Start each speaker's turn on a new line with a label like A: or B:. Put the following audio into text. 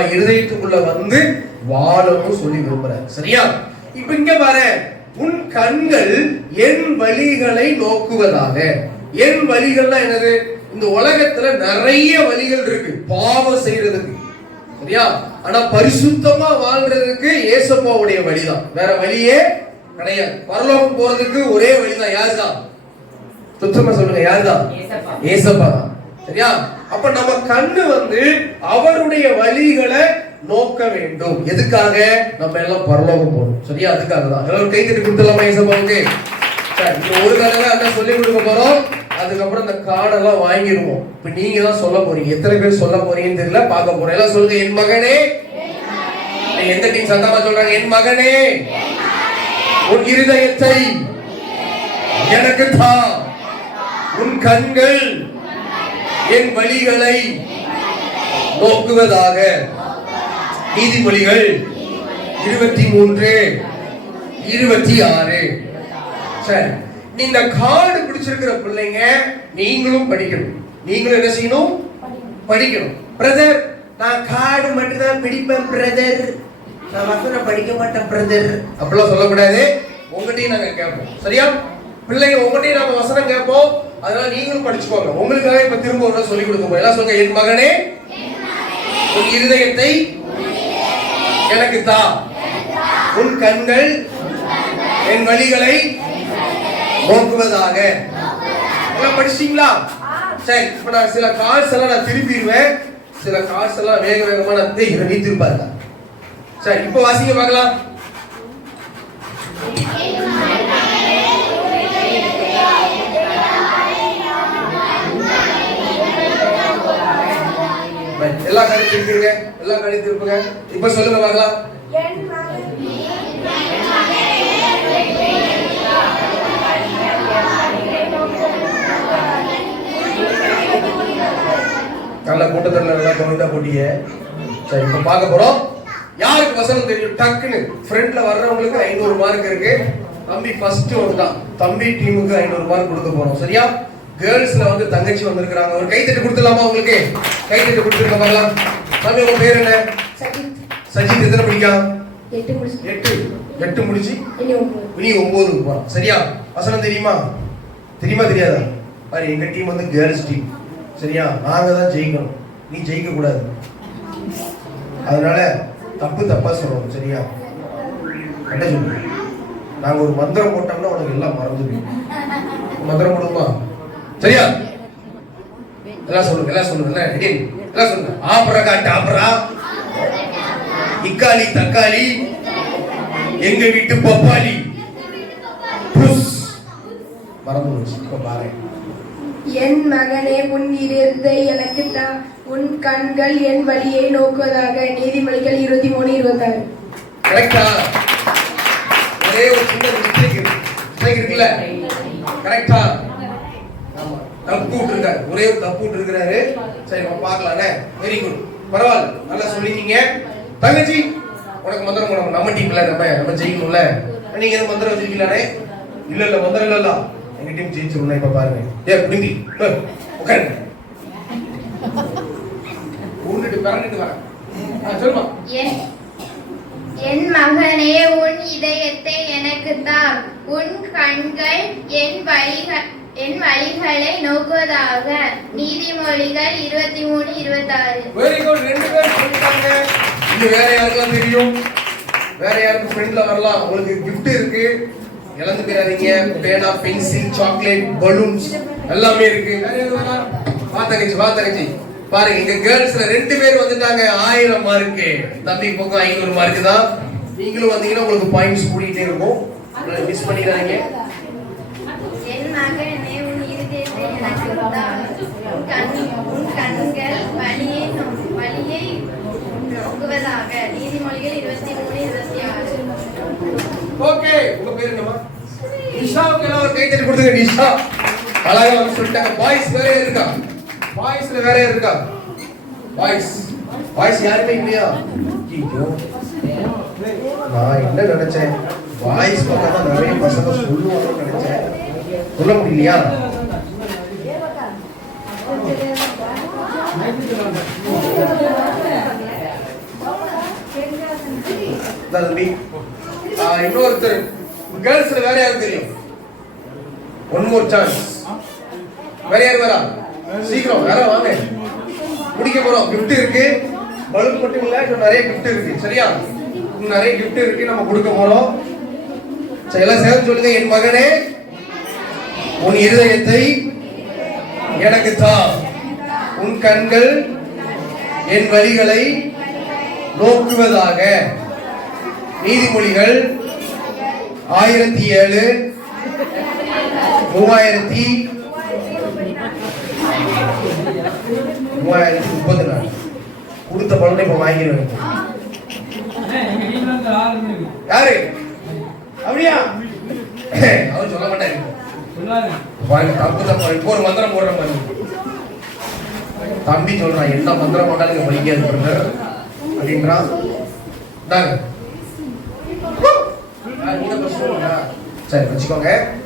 A: இருதயத்துக்குள்ள வந்து வாழணும் சொல்லி விரும்புறாரு. சரியா? இப்ப இங்க பாரு உன் கண்கள் என் வழிகளை நோக்குவதாக. என் வழிகள்னா என்னது? இந்த உலகத்துல நிறைய வழிகள் இருக்கு பாவம் செய்யறதுக்கு. சரியா? ஆனா பரிசுத்தமா வாழ்றதுக்கு ஏசப்பாவுடைய வழிதான். வேற வழியே கிடையாது. பரலோகம் போறதுக்கு ஒரே வழிதான். யாருதான்? சுத்தமா சொல்லுங்க யாருதான்.
B: ஏசப்பா
A: தான். சரியா? அப்ப நம்ம கண்ணு வந்து அவருடைய வழிகளை நோக்க வேண்டும். எதுக்காக? நம்ம எல்லாம் பரலோகம் போகணும். சரியா? அதுக்காக தான். எல்லாரும் கை தட்டி கொடுத்துடலாமா ஏசப்பாவுக்கு சரி இந்த ஒரு தடவை அண்ணன் சொல்லி கொடுக்க போறோம். அதுக்கப்புறம் இந்த கார்டெல்லாம் வாங்கிடுவோம். இப்ப நீங்க தான் சொல்ல போறீங்க. எத்தனை பேர் சொல்ல போறீங்கன்னு தெரியல. பார்க்க போறோம். எல்லாம் சொல்லுங்க என் மகனே. எந்த டீம் சந்தமா சொல்றாங்க? என் மகனே. உன் இருதயத்தை எனக்கு தான் உன் கண்கள் என் வழிகளை நோக்குவதாக. நீதிமொழிகள் இருபத்தி மூன்று இருபத்தி ஆறு. சரி. இந்த கார்டு பிடிச்சிருக்கிற பிள்ளைங்க நீங்களும் படிக்கணும். நீங்களும் என்ன செய்யணும்? படிக்கணும். பிரதர் நான் கார்டு மட்டும்தான் பிடிப்பேன் பிரதர் நான் வசனம் படிக்க மாட்டேன் பிரதர் அப்படிலாம் சொல்லக்கூடாது. உங்ககிட்டயும் நாங்கள் கேட்போம். சரியா? பிள்ளைங்க உங்ககிட்டயும் நாங்கள் வசனம் கேட்போம். அதனால நீங்களும் படிச்சுக்கோங்க. உங்களுக்காக இப்ப திரும்ப ஒரு சொல்லி கொடுக்க எல்லாம் சொல்லுங்க என் மகனே உன் இருதயத்தை எனக்கு தா. உன் கண்கள் என் வழிகளை நோக்குவதாக. எல்லாம் படிச்சிட்டீங்களா? சரி இப்ப நான் சில கார்ஸ் எல்லாம் நான் திருப்பிடுவேன். சில கார்ட்ஸ் எல்லாம் வேக வேகமா நான் டேய், நீ திருப்பாருங்க சரி இப்போ வாசிங்க பார்க்கலாம். படிக்கிறீங்க எல்லாம் திருப்பிடுங்க எல்லா திருப்புங்க இப்ப சொல்லுங்க பார்க்கலாம் நல்ல கூட்டத்தில் நல்லா கவனிட்டா போட்டிய. சரி இப்ப பார்க்க போறோம். யாருக்கு வசனம் தெரியும்? டக்குன்னு ஃப்ரெண்ட்ல வர்றவங்களுக்கு ஐநூறு மார்க் இருக்கு. தம்பி ஃபர்ஸ்ட் தான். தம்பி டீமுக்கு ஐநூறு மார்க் கொடுக்க போறோம். சரியா? கேர்ள்ஸ்ல வந்து தங்கச்சி வந்திருக்கிறாங்க. ஒரு கைத்தட்டு கொடுத்துடலாமா உங்களுக்கு? கைத்தட்டு கொடுத்துருக்க பார்க்கலாம் தம்பி உங்க பேர் என்ன?
C: சஜித்.
A: சஜித் எத்தனை படிக்கான்
C: எட்டு முடிச்சு.
A: எட்டு. எட்டு முடிச்சு?
C: இனி ஒன்பது.
A: இனி ஒன்பதுக்கு போறோம் சரியா? வசனம் தெரியுமா? தெரியுமா தெரியாதா? பாரு எங்க டீம் வந்து கேர்ள்ஸ் டீம் சரியா? நாங்க தான் ஜெயிக்கணும். நீ ஜெயிக்க கூடாது. அதனால தப்பு தப்பா சொல்லணும் சரியா? என்ன சொல்லு? நாங்க ஒரு மந்திரம் போட்டோம்னா உனக்கு எல்லாம் மறந்துடும். மந்திரம் போடுமா சரியா? எல்லாம் சொல்லுங்க எல்லாம் சொல்லுங்க எல்லாம் சொல்லுங்க. ஆப்ரகா டாப்ரா இக்காலி தக்காளி. எங்க வீட்டு பப்பாளி. புஸ். மறந்து போச்சு இப்ப பாரு.
C: என் மகனே உன் எனக்கு தான் உன் கண்கள் என் வழியை நோக்குவதாக. நீதிமொழிகள் இருபத்தி மூணு இருபத்தாறு.
A: கரெக்டா. ஒரே ஒரு சின்ன மிஸ்டேக் இருக்குல்ல? கரெக்டா. தப்பு விட்டுருக்காரு. ஒரே ஒரு தப்பு விட்டுருக்கிறாரு. சரி நம்ம பார்க்கலாம்ல? வெரி குட் பரவாயில்ல. நல்லா சொல்லிட்டீங்க தங்கச்சி உனக்கு மந்திரம் போடணும். நம்ம டீம்ல நம்ம நம்ம ஜெயிக்கணும்ல? நீங்க எதுவும் மந்திரம் வச்சிருக்கீங்களே இல்ல இல்ல மந்திரம் இல்ல எங்க டீம் ஜெயிச்சிருந்தா இப்ப பாருங்க. ஏ குடிம்பி. உட்காருங்க. உருண்டுட்டு பிறந்துட்டு வரேன். ஆ, சொல்லுமா.
D: என் என் மகனே உன் இதயத்தை எனக்கு தான் உன் கண்கள் என் வழிகள் என் வழிகளை நோக்குவதாக. நீதிமொழிகள் இருபத்தி மூணு இருபத்தாறு.
A: வெரி குட் ரெண்டு பேர் சொல்லிட்டாங்க. இது வேற யாருக்கெல்லாம் தெரியும்? வேற யாருக்கு ஃப்ரெண்ட்ல வரலாம். உங்களுக்கு gift இருக்கு. இழந்து போயிடாதீங்க பேனா பென்சில் சாக்லேட் பலூன்ஸ் எல்லாமே இருக்கு? வா தங்கச்சி வா தங்கச்சி பாருங்க இங்க கேர்ள்ஸ்ல ரெண்டு பேர் வந்துட்டாங்க. ஆயிரம் மார்க் தம்பி பக்கம் ஐநூறு மார்க் தான். நீங்களும் வந்தீங்கன்னா உங்களுக்கு பாயிண்ட்ஸ் கூடிட்டே இருக்கும். மிஸ் பண்ணிடாதீங்க.
D: என் மகனே உன் இதயத்தை எனக்கு தான் உன் கண் உன் கண்கள் வழியை நோ- வழியை நோக்குவதாக நீதிமொழிகள் இருபத்தி மூணு இருபத்தி ஆறு
A: ஓகே உங்க நிஷாவுக்கு எல்லாம் ஒரு கை கொடுத்துங்க நிஷா. அழகா வந்து சொல்லிட்டாங்க. பாய்ஸ் வேற இருக்கா? பாய்ஸ்ல வேற இருக்கா? பாய்ஸ் பாய்ஸ் யாருமே இல்லையா? நான் என்ன நினைச்சேன்? பாய்ஸ் தான் நிறைய பசங்க சொல்லுவாங்கன்னு நினைச்சேன். சொல்ல முடியலையா? இன்னொருத்தர். கேர்ள்ஸ்ல வேற யாரும் தெரியும்? ஒன் மோர் சான்ஸ் வேற யார் வரா? சீக்கிரம். வேற வாங்க. முடிக்க போறோம். கிஃப்ட் இருக்கு. பலூன் மட்டும் இல்ல இன்னும் நிறைய கிஃப்ட் இருக்கு. சரியா? இன்னும் நிறைய கிஃப்ட் இருக்கு. நம்ம கொடுக்க போறோம். சரி எல்லாம் சேர்ந்து சொல்லுங்க. என் மகனே உன் இருதயத்தை எனக்கு தா. உன் கண்கள் என் வழிகளை நோக்குவதாக. நீதிமொழிகள் ஆயிரத்தி ஏழு. மூவாயிரத்தி மூவாயிரத்தி முப்பது நாள் கொடுத்த பலனை இப்ப வாங்கிடுவேன். யாரு? அப்படியா? அவர் சொல்ல மாட்டாரு. தப்பு தப்பு. இப்போ ஒரு மந்திரம் போடுற மாதிரி தம்பி சொல்றான் என்ன மந்திரம் போட்டாலும் படிக்காது அப்படின்றான். இந்தாங்க ஆ, நீங்க first சொல்லுங்க. சரி வச்சுக்கோங்க